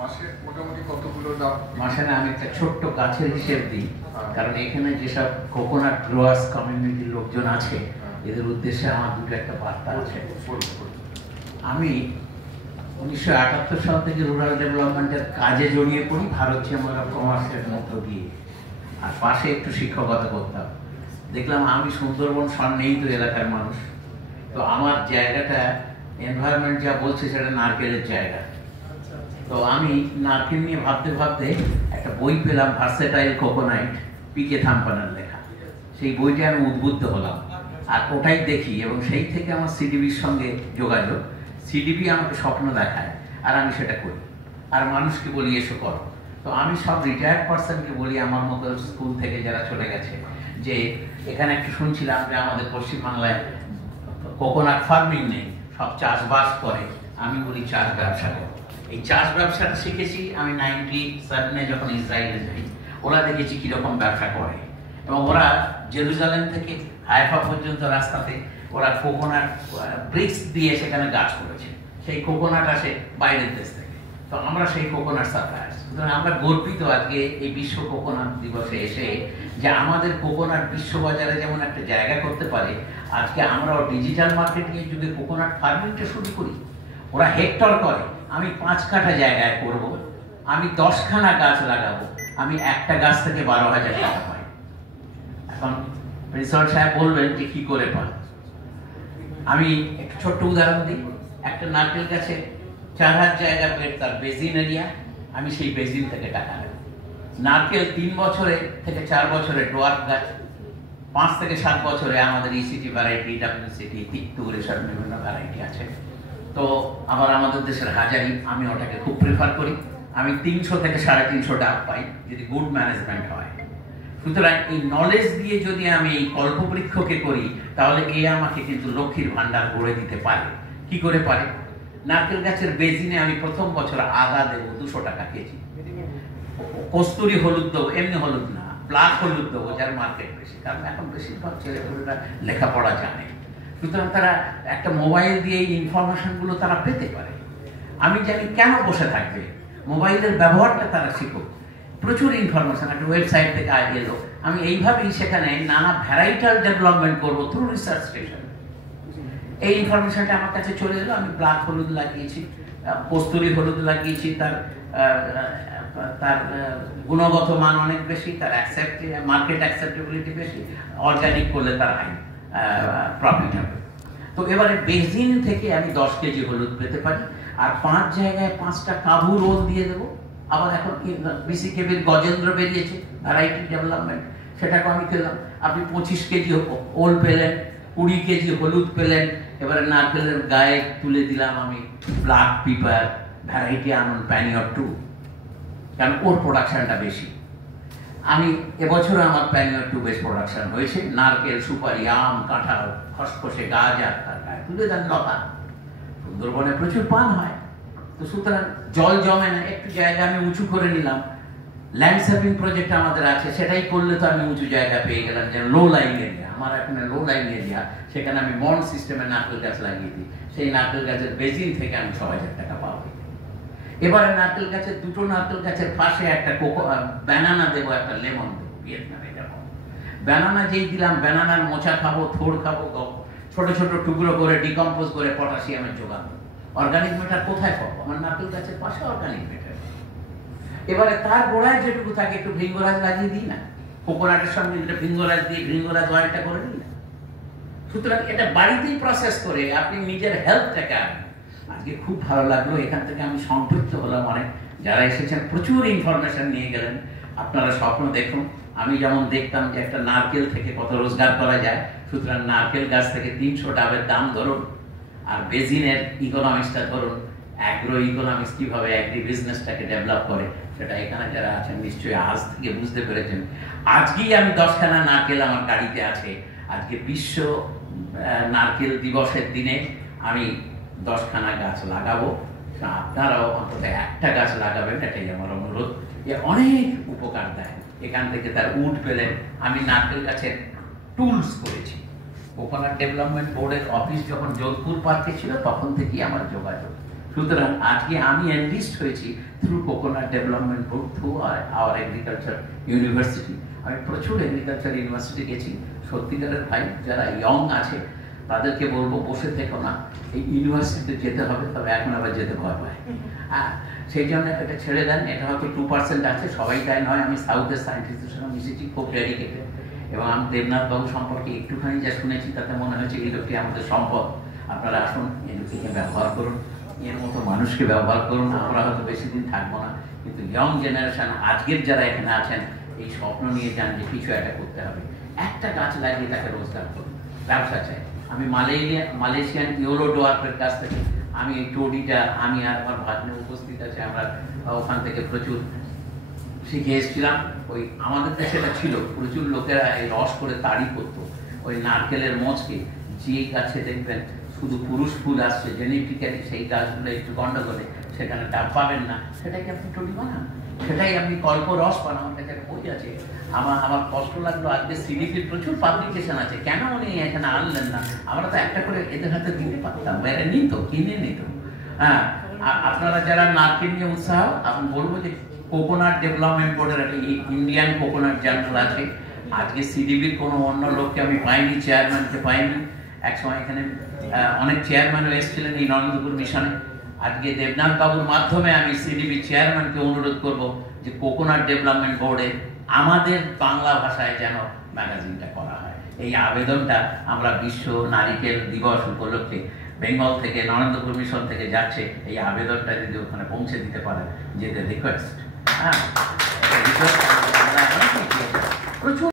মাসে মোটামুটি কতগুলো দাম? মাসে না, আমি একটা ছোট্ট গাছের হিসেব দিই, কারণ এখানে যেসব কোকোনাট গ্রোয়ার্স কমিউনিটির লোকজন আছে এদের উদ্দেশ্যে আমার দুটো একটা বার্তা আছে। আমি 1978 সাল থেকে রুরাল ডেভেলপমেন্টের কাজে জড়িয়ে পড়ি ভারত চেম্বার অফ কমার্সের মধ্য দিয়ে, আর পাশে একটু শিক্ষকতা করতাম। দেখলাম আমি সুন্দরবন সন্নিহিত এলাকার মানুষ, তো আমার জায়গাটা এনভায়রনমেন্ট যা বলছে সেটা নারকেলের জায়গা। তো আমি নারকেল নিয়ে ভাবতে ভাবতে একটা বই পেলাম, ভার্সেটাইল কোকোনাইট, পিকে থাম্পানার লেখা। সেই বইটা আমি উদ্বুদ্ধ হলাম আর ওটাই দেখি, এবং সেই থেকে আমার সিডিবির সঙ্গে যোগাযোগ। সিডিবি আমাকে স্বপ্ন দেখায় আর আমি সেটা করি, আর মানুষকে বলি এসো করো। তো আমি সব রিটায়ার্ড পার্সনকে বলি, আমার মতো স্কুল থেকে যারা চলে গেছে, যে এখানে একটু শুনছিলাম যে আমাদের পশ্চিমবাংলায় কোকোনাট ফার্মিং নেই, সব চাষবাস করে। আমি বলি চাষ ব্যবসা করো। এই চাষ ব্যবসাটা শিখেছি আমি 97-এ যখন ইসরায়েলে যাই। ওরা দেখেছি কীরকম ব্যবসা করে, এবং ওরা জেরুজালেম থেকে হাইফা পর্যন্ত রাস্তাতে ওরা কোকোনাট ব্রিক্স দিয়ে সেখানে গাছ করেছে। সেই কোকোনাট আসে বাইরের দেশ থেকে, তো আমরা সেই কোকোনাট সাপ্লায়ার্স। সুতরাং আমরা গর্বিত আজকে এই বিশ্ব কোকোনাট দিবসে এসে, যে আমাদের কোকোনাট বিশ্ববাজারে যেমন একটা জায়গা করতে পারে। আজকে আমরাও ডিজিটাল মার্কেটিংয়ের যুগে কোকোনাট ফার্মিংটা শুরু করি। ওরা হেক্টর করে, আমি 5 কাঠা জায়গায় করব, আমি 10খানা গাছ লাগাবো, আমি একটা গাছ থেকে 12,000 টাকা পাই। এখন প্রিন্সিপাল সাহেব বলবেন যে কি করে পান। আমি একটা ছোট্ট উদাহরণ দিই। একটা নারকেল গাছে 4,000 জায়গা বেড, তার বেজিন এরিয়া, আমি সেই বেজিন থেকে টাকা নেব। নারকেল 3 বছরে থেকে 4 বছরে ডোয়ার্ফ গাছ, 5 থেকে 7 বছরে আমাদের ইসিটি ভ্যারাইটি, ডাব্লিউসিটি, তিক্তুর, এসব বিভিন্ন ভ্যারাইটি আছে। তো আবার আমাদের দেশের হাজারি, আমি ওটাকে খুব প্রেফার করি। আমি 300 থেকে 350 ডাব পাই যদি গুড ম্যানেজমেন্ট হয়। সুতরাং এই নলেজ দিয়ে যদি আমি এই কল্পবৃক্ষকে করি, তাহলে এ আমাকে কিন্তু লক্ষ্মীর ভান্ডার গড়ে দিতে পারে। কি করে পারে? নারকেল গাছের বেজিনে আমি প্রথম বছর আদা দেবো 200 টাকা কেজি, কস্তুরি হলুদ দেবো, এমনি হলুদ না, ব্ল্যাক হলুদ দেবো, যার মার্কেট বেশি, কারণ এখন বেশিরভাগ ছেলেপুলেরা লেখাপড়া জানে। সুতরাং তারা একটা মোবাইল দিয়ে এই ইনফরমেশনগুলো তারা পেতে পারে। আমি জানি কেন বসে থাকবে, মোবাইলের ব্যবহারটা তারা শিখুক। প্রচুর ইনফরমেশন একটা ওয়েবসাইট থেকে এলো, আমি এইভাবেই সেখানে নানা ভ্যারাইটাল ডেভেলপমেন্ট করবো থ্রু রিসার্চ স্টেশন। এই ইনফরমেশনটা আমার কাছে চলে এলো, আমি ব্ল্যাক হলুদ লাগিয়েছি, কস্তুরি হলুদ লাগিয়েছি, তার তার গুণগত মান অনেক বেশি, তার মার্কেট অ্যাকসেপ্টেবিলিটি বেশি, অর্গানিক করলে তার হাই প্রফিট হবে। তো এবারে বেজিন থেকে আমি 10 কেজি হলুদ পেতে পারি, আর 5 জায়গায় 5টা কাবু রোল দিয়ে দেবো। আবার এখন বিসিকেবির গজেন্দ্র বেরিয়েছে ভ্যারাইটি ডেভেলপমেন্ট, সেটাকে আমি পেলাম। আপনি 25 কেজি ওল পেলেন, 20 কেজি হলুদ পেলেন। এবারে নারকেলের গায়ে তুলে দিলাম আমি ব্ল্যাক পিপার ভ্যারাইটি আনন্দ প্যানিয়র 2, কারণ ওর প্রোডাকশনটা বেশি। আমি এবছরও আমার প্যানিয়র 2 বেশ প্রোডাকশন হয়েছে। নারকেল, সুপারি, আম, কাঁঠাল, খসখসে গাছ, আর তার গায়ে তুলে দেন লতা। সুন্দরবনে প্রচুর পান হয়, তো সুতরাং জল জমে না, একটু জায়গা আমি উঁচু করে নিলাম। ল্যান্ড সার্ভিং প্রজেক্ট আমাদের আছে, সেটাই করলে তো আমি উঁচু জায়গা পেয়ে গেলাম। যেন লো লাইন এরিয়া, আমার এখানে লো লাইন এরিয়া, সেখানে আমি মন্ড সিস্টেমে নারকেল গাছ লাগিয়ে দিই। সেই নারকেল গাছের বেজিন থেকে আমি 6,000 টাকা পাবো। এবারে নারকেল গাছের, 2টো নারকেল গাছের পাশে একটা ব্যানানা দেবো, একটা লেমন দেবো। ভিয়েতনামে যাবো, ব্যানানা যেই দিলাম, ব্যানানার মোচা খাবো, থোড় খাবো, ছোট ছোট টুকরো করে ডিকম্পোজ করে পটাশিয়ামের যোগান দেবো। অর্গানিক ম্যাটার কোথায় পাবো? আমার নারকেল গাছের পাশে অর্গানিক ম্যাটার। এবারে তার গোড়ায় যেটুকু থাকে একটু ভৃঙ্গরাজ লাগিয়ে দিই না, কোকোনাটের সঙ্গে ভৃঙ্গরাজ দিয়ে ভৃঙ্গরাজ অয়েলটা করে দিই না। সুতরাং এটা বাড়িতেই প্রসেস করে আপনি নিজের হেলথটাকে আনবেন। আজকে খুব ভালো লাগলো, এখান থেকে আমি সম্পৃক্ত হলাম অনেক। যারা এসেছেন প্রচুর ইনফরমেশন নিয়ে গেলেন। আপনারা স্বপ্ন দেখুন, আমি যেমন দেখতাম যে একটা নারকেল থেকে কত রোজগার করা যায়। সুতরাং নারকেল গাছ থেকে 300 ডাবের দাম ধরুন, আর বেজিনের ইকোনমিক্সটা ধরুন, অ্যাগ্রো ইকোনমিক্স কিভাবে অ্যাগ্রি বিজনেসটাকে ডেভেলপ করে, সেটা এখানে যারা আছেন নিশ্চয়ই আজ থেকে বুঝতে পেরেছেন। আজকেই আমি 10খানা নারকেল আমার গাড়িতে আছে। আজকে বিশ্ব নারকেল দিবসের দিনে আমি 10খানা গাছ লাগাবো। আপনারাও অন্তত একটা গাছ লাগাবেন, এটাই আমার অনুরোধ। এ অনেক উপকার দেয়। এখান থেকে তার উড পেলেন। আমি নারকেল গাছের টুলস করেছি। কোকোনাট ডেভেলপমেন্ট বোর্ডের অফিস যখন যোধপুর পার্কে ছিল, তখন থেকেই আমার যোগাযোগ। সুতরাং আজকে আমি এনলিস্ট হয়েছি through coconut development board, through hour agriculture university. আমি প্রচুর এগ্রিকালচার ইউনিভার্সিটি গেছি। সত্যিকারের ভাই যারা ইয়ং আছে তাদেরকে বলবো বসে থেকো না, এই ইউনিভার্সিটিতে যেতে হবে, তবে এখন আবার যেতে ভয় পায়। সেই জন্য এটা ছেড়ে দেন। এটা হয়তো 2% আছে, সবাই তাই নয়। আমি সাউথের সায়েন্টিস্টের সঙ্গে মিশেছি, খুব ডেডিকেটেড। এবং আমি দেবনাথ বাবু সম্পর্কে একটুখানি যা শুনেছি তাতে মনে হয়েছে এই লোকটি আমাদের সম্পদ। আপনারা আসুন, এই লোকটিকে ব্যবহার করুন, এর মতো মানুষকে ব্যবহার করুন। আমরা হয়তো বেশি দিন থাকবো না, কিন্তু ইয়ং জেনারেশন আজকের যারা এখানে আছেন এই স্বপ্ন নিয়ে যান যে কিছু একটা করতে হবে। একটা গাছ লাগিয়ে তাকে রোজগার করুন, ব্যবসা চাই। আমি মালয়েশিয়ান ইউরো ডোয়ার্পের কাছ থেকে আমি এই টোডিটা, আমি আর আমার ভাগ্নে উপস্থিত আছে, আমরা ওখান থেকে প্রচুর শিখে এসেছিলাম। ওই আমাদের দেশে এটা ছিল, প্রচুর লোকেরা এই রস করে তাড়ি করতো ওই নারকেলের মোচকে। যে গাছে দেখবেন শুধু পুরুষ ফুল আসছে জেনেটিক্যালি, সেই গাছগুলো একটু গন্ডগোলে, সেখানে ডাব পাবেন না, সেটাকে আপনি টোডি বানান, সেটাই আপনি কল্প রস বানান। আমার কাছে বই আছে। আমার কষ্ট লাগলো, আজকে সিডিপির প্রচুর পাবলিকেশন আছে, কেন উনি এখানে আনলেন না? আমরা তো একটা করে এদের হাতে দিতে পারতাম, এরা নিত, কিনে নিত। হ্যাঁ, আপনারা যারা নারকেল নিয়ে উৎসাহ, আমি বলবো যে কোকোনাট ডেভেলপমেন্ট বোর্ডের একটা ইন্ডিয়ান কোকোনাট জার্নাল আছে। আজকে সিডিবির কোনো অন্য লোককে আমি পাইনি, চেয়ারম্যানকে পাইনি। একসময় এখানে অনেক চেয়ারম্যানও এসেছিলেন এই নরেন্দ্রপুর মিশনে। আজকে দেবনাথ বাবুর মাধ্যমে আমি সিডিবি চেয়ারম্যানকে অনুরোধ করব যে কোকোনাট ডেভেলপমেন্ট বোর্ডে আমাদের বাংলা ভাষায় যেন ম্যাগাজিনটা করা হয়। এই আবেদনটা আমরা বিশ্ব নারিকেল দিবস উপলক্ষে বেঙ্গল থেকে, নরেন্দ্রপুর মিশন থেকে যাচ্ছে, এই আবেদনটা যদি ওখানে পৌঁছে দিতে পারে, যেতে রিকোয়েস্ট। হ্যাঁ, প্রচুর